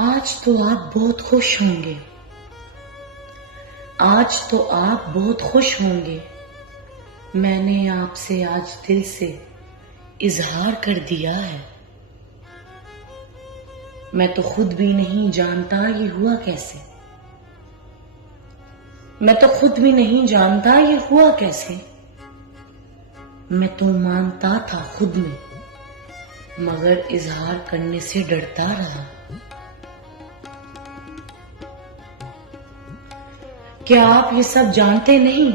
आज तो आप बहुत खुश होंगे। आज तो आप बहुत खुश होंगे। मैंने आपसे आज दिल से इजहार कर दिया है। मैं तो खुद भी नहीं जानता ये हुआ कैसे। मैं तो खुद भी नहीं जानता ये हुआ कैसे। मैं तो मानता था खुद में, मगर इजहार करने से डरता रहा। क्या आप ये सब जानते नहीं?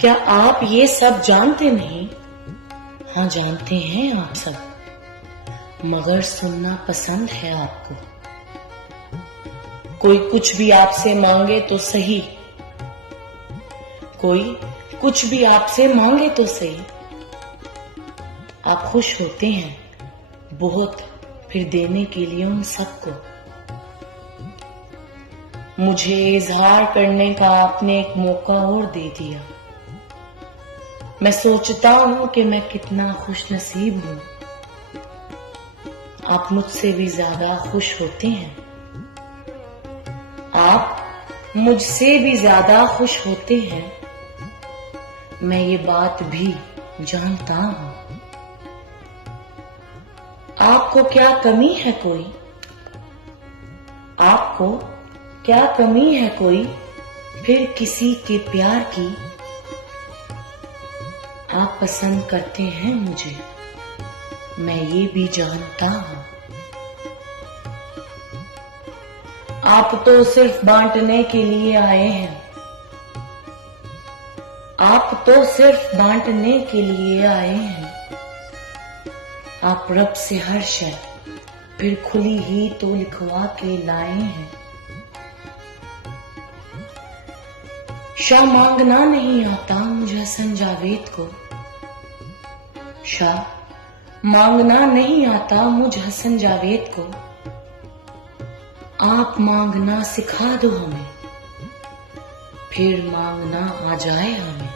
क्या आप ये सब जानते नहीं? हाँ, जानते हैं आप सब, मगर सुनना पसंद है आपको। कोई कुछ भी आपसे मांगे तो सही, कोई कुछ भी आपसे मांगे तो सही, आप खुश होते हैं बहुत फिर देने के लिए उन सबको। मुझे इजहार करने का आपने एक मौका और दे दिया। मैं सोचता हूं कि मैं कितना खुश नसीब हूं। आप मुझसे भी ज्यादा खुश होते हैं। आप मुझसे भी ज्यादा खुश होते हैं। मैं ये बात भी जानता हूं। आपको क्या कमी है कोई? आपको क्या कमी है कोई फिर किसी के प्यार की? आप पसंद करते हैं मुझे, मैं ये भी जानता हूं। आप तो सिर्फ बांटने के लिए आए हैं। आप तो सिर्फ बांटने के लिए आए हैं। आप रब से हर शय फिर खुली ही तो लिखवा के लाए हैं। शाह मांगना नहीं आता मुझे हसन जावेद को। शाह मांगना नहीं आता मुझे हसन जावेद को। आप मांगना सिखा दो हमें, फिर मांगना आ जाए हमें।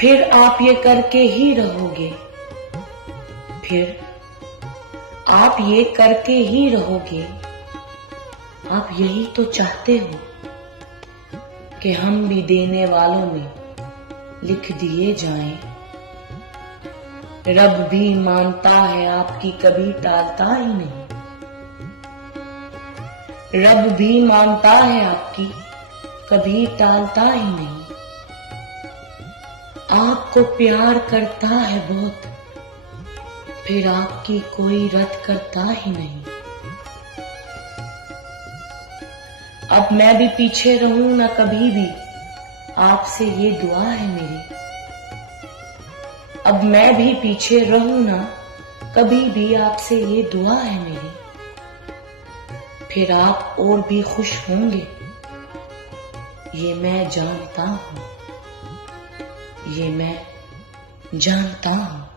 फिर आप ये करके ही रहोगे। फिर आप ये करके ही रहोगे। आप यही तो चाहते हो कि हम भी देने वालों में लिख दिए जाएं। रब भी मानता है आपकी, कभी टालता ही नहीं। रब भी मानता है आपकी, कभी टालता ही नहीं। आपको प्यार करता है बहुत, फिर आपकी कोई रद्द करता ही नहीं। अब मैं भी पीछे रहूं ना कभी भी, आपसे ये दुआ है मेरी। अब मैं भी पीछे रहूं ना कभी भी, आपसे ये दुआ है मेरी। फिर आप और भी खुश होंगे, ये मैं जानता हूं। ये मैं जानता हूं।